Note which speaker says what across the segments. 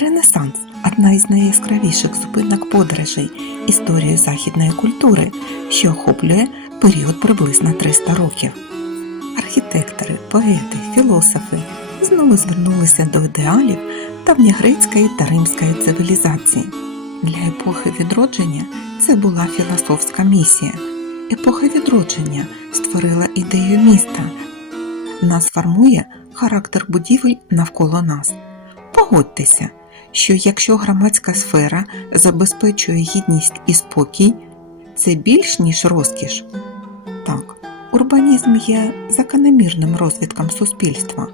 Speaker 1: Ренесанс одна із найяскравіших зупинок подорожей історії західної культури, що охоплює період приблизно 300 років. Архітектори, поети, філософи знову звернулися до ідеалів давньогрецької та римської цивілізації. Для епохи відродження це була філософська місія. Епоха відродження створила ідею міста. Нас формує характер будівель навколо нас. Погодьтеся, що якщо громадська сфера забезпечує гідність і спокій, це більш ніж розкіш. Так, урбанізм є закономірним розвитком суспільства,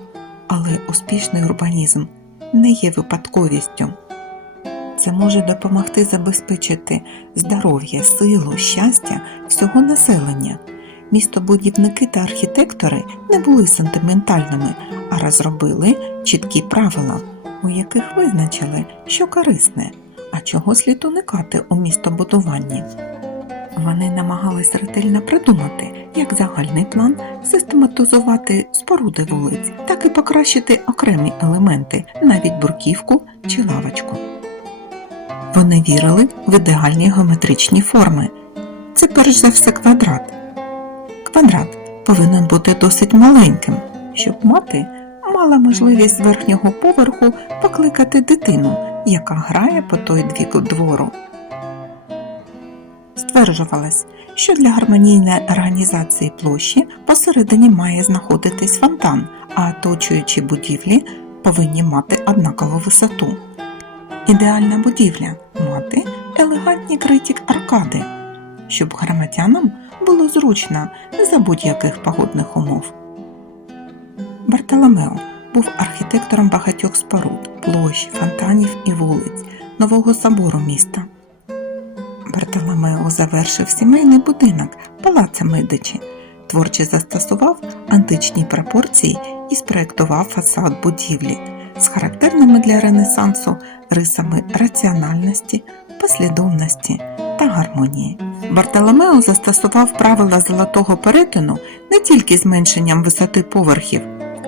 Speaker 1: але успішний урбанізм не є випадковістю. Це може допомогти забезпечити здоров'я, силу, щастя всього населення. Містобудівники та архітектори не були сентиментальними, а розробили чіткі правила, у яких визначили, що корисне, а чого слід уникати у містобудуванні. Вони намагались ретельно придумати, як загальний план систематизувати споруди вулиць, так і покращити окремі елементи, навіть бурківку чи лавочку. Вони вірили в ідеальні геометричні форми. Це перш за все квадрат. Квадрат повинен бути досить маленьким, щоб мати мала можливість з верхнього поверху покликати дитину, яка грає по той двік двору. Стверджувалось, що для гармонійної організації площі посередині має знаходитись фонтан, а оточуючі будівлі повинні мати однакову висоту. Ідеальна будівля мати елегантні криті аркади, щоб громадянам було зручно за будь-яких погодних умов. Бартоломео був архітектором багатьох споруд, площ, фонтанів і вулиць, нового собору міста. Бартоломео завершив сімейний будинок Палаца Медичі, творче застосував античні пропорції і спроектував фасад будівлі з характерними для Ренесансу рисами раціональності, послідовності та гармонії. Бартоломео застосував правила золотого перетину не тільки зменшенням висоти поверхів,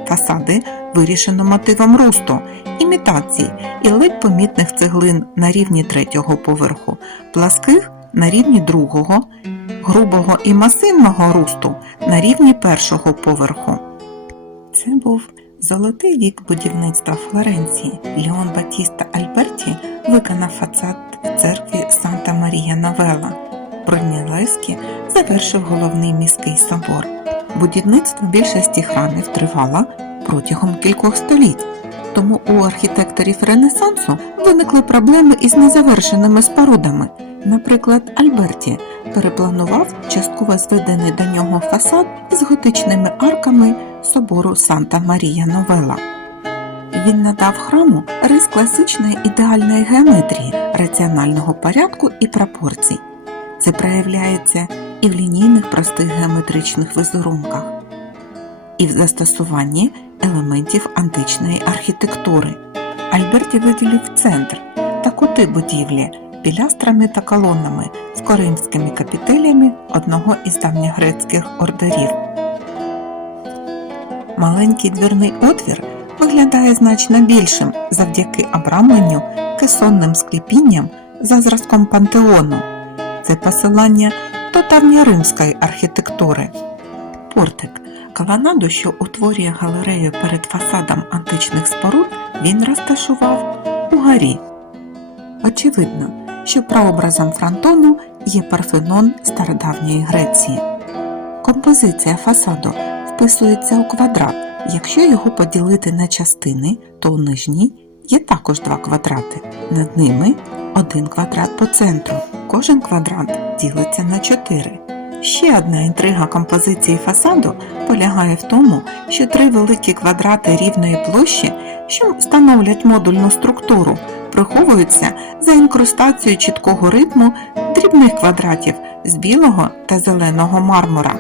Speaker 1: фасади вирішено мотивом росту, імітації і ледь помітних цеглин на рівні третього поверху, пласких на рівні другого, грубого і масивного росту на рівні першого поверху. Це був золотий вік будівництва Флоренції. Леон Батіста Альберті виконав фасад церкві Санта Марія Новела. Брунєлевський завершив головний міський собор. Будівництво більшості храмів тривало протягом кількох століть, тому у архітекторів Ренесансу виникли проблеми із незавершеними спорудами. Наприклад, Альберті перепланував частково зведений до нього фасад із готичними арками собору Санта Марія Новела. Він надав храму рис класичної ідеальної геометрії, раціонального порядку і пропорцій. Це проявляється і в лінійних простих геометричних візерунках, і в застосуванні елементів античної архітектури. Альберті виділив центр та кути будівлі пілястрами та колонами з коримськими капітелями одного із давньогрецьких ордерів. Маленький двірний отвір виглядає значно більшим завдяки обрамленню кесонним склепінням за зразком пантеону. Це посилання до давньоримської архітектури. Портик колонаду, що утворює галерею перед фасадом античних споруд, він розташував у горі. Очевидно, що прообразом фронтону є Парфенон стародавньої Греції. Композиція фасаду вписується у квадрат. Якщо його поділити на частини, то у нижній є також два квадрати. Над ними один квадрат по центру. Кожен квадрат ділиться на чотири. Ще одна інтрига композиції фасаду полягає в тому, що три великі квадрати рівної площі, що становлять модульну структуру, приховуються за інкрустацією чіткого ритму дрібних квадратів з білого та зеленого мармура.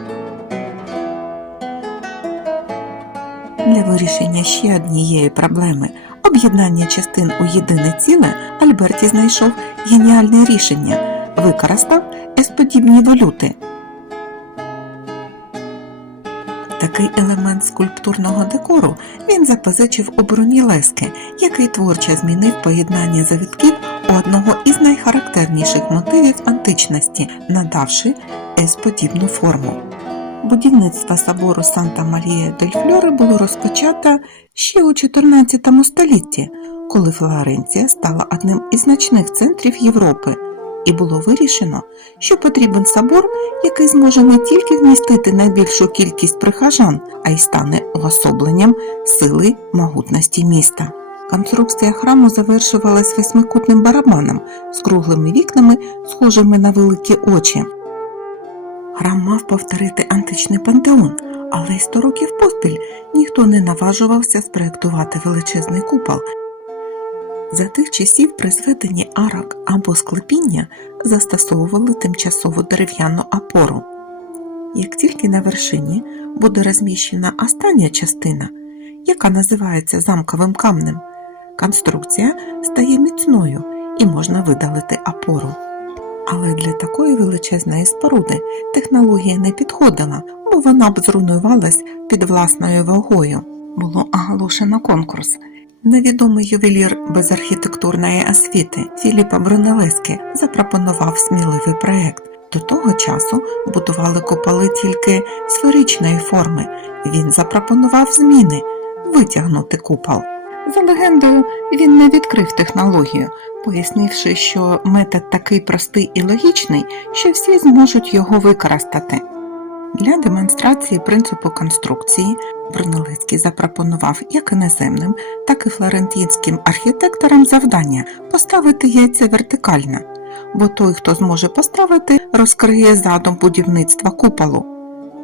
Speaker 1: Для вирішення ще однієї проблеми об'єднання частин у єдине ціле Альберті знайшов геніальне рішення, використав S-подібні валюти. Такий елемент скульптурного декору він запозичив у Брунілески, який творчо змінив поєднання завитків у одного із найхарактерніших мотивів античності, надавши ес-подібну форму. Будівництво собору Санта Марія дель Фльоре було розпочато ще у 14 столітті, коли Флоренція стала одним із значних центрів Європи, і було вирішено, що потрібен собор, який зможе не тільки вмістити найбільшу кількість прихожан, а й стане уособленням сили могутності міста. Конструкція храму завершувалась восьмикутним барабаном з круглими вікнами, схожими на великі очі. Храм мав повторити античний пантеон, але й сто років поспіль ніхто не наважувався спроектувати величезний купол. За тих часів при зведенні арок або склепіння застосовували тимчасову дерев'яну опору. Як тільки на вершині буде розміщена остання частина, яка називається замковим камнем, конструкція стає міцною і можна видалити опору. Але для такої величезної споруди технологія не підходила, бо вона б зруйнувалась під власною вагою. Було оголошено конкурс. Невідомий ювелір без архітектурної освіти Філіпа Брунелески запропонував сміливий проект. До того часу будували куполи тільки сферичної форми. Він запропонував зміни витягнути купол. За легендою, він не відкрив технологію, пояснивши, що метод такий простий і логічний, що всі зможуть його використати. Для демонстрації принципу конструкції Брунелецький запропонував як іноземним, так і флорентійським архітекторам завдання поставити яйця вертикально, бо той, хто зможе поставити, розкриє задум будівництва куполу.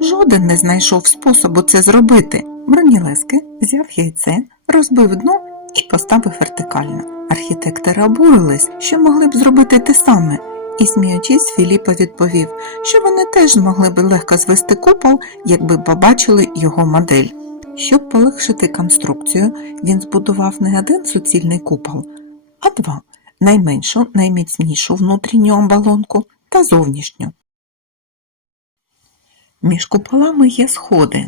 Speaker 1: Жоден не знайшов способу це зробити. Бронілески взяв яйце, розбив дно і поставив вертикально. Архітектори обурились, що могли б зробити те саме, і, сміючись, Філіппо відповів, що вони теж змогли б легко звести купол, якби побачили його модель. Щоб полегшити конструкцію, він збудував не один суцільний купол, а два найменшу, найміцнішу внутрішню оболонку та зовнішню. Між куполами є сходи.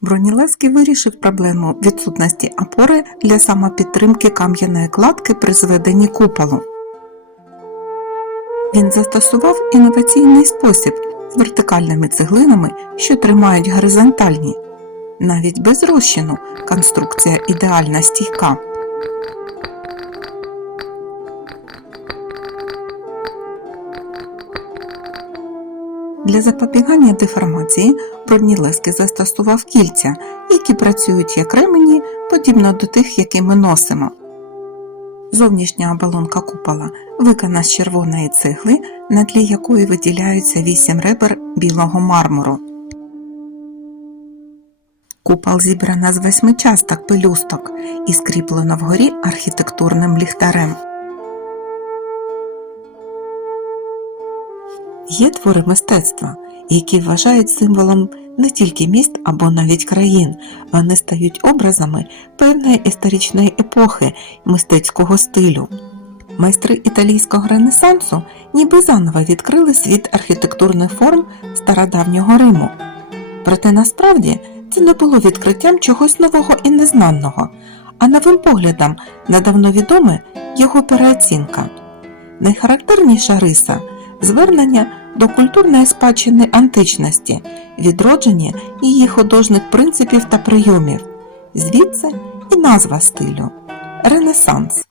Speaker 1: Бронілевський вирішив проблему відсутності опори для самопідтримки кам'яної кладки при зведенні куполу. Він застосував інноваційний спосіб з вертикальними цеглинами, що тримають горизонтальні. Навіть без розчину конструкція ідеально стійка. Для запобігання деформації Броднілески застосував кільця, які працюють як ремені, подібно до тих, які ми носимо. Зовнішня оболонка купола виконана з червоної цегли, на тлі якої виділяються вісім ребер білого мармуру. Купол зібрана з восьми часток пелюсток і скріплено вгорі архітектурним ліхтарем. Є твори мистецтва, які вважають символом не тільки міст або навіть країн, вони стають образами певної історичної епохи мистецького стилю. Майстри італійського ренесансу ніби заново відкрили світ архітектурних форм стародавнього Риму. Проте насправді це не було відкриттям чогось нового і незнаного, а новим поглядом на давно відоме його переоцінка. Найхарактерніша риса звернення до культурної спадщини античності, відродження її художніх принципів та прийомів, звідси і назва стилю Ренесанс.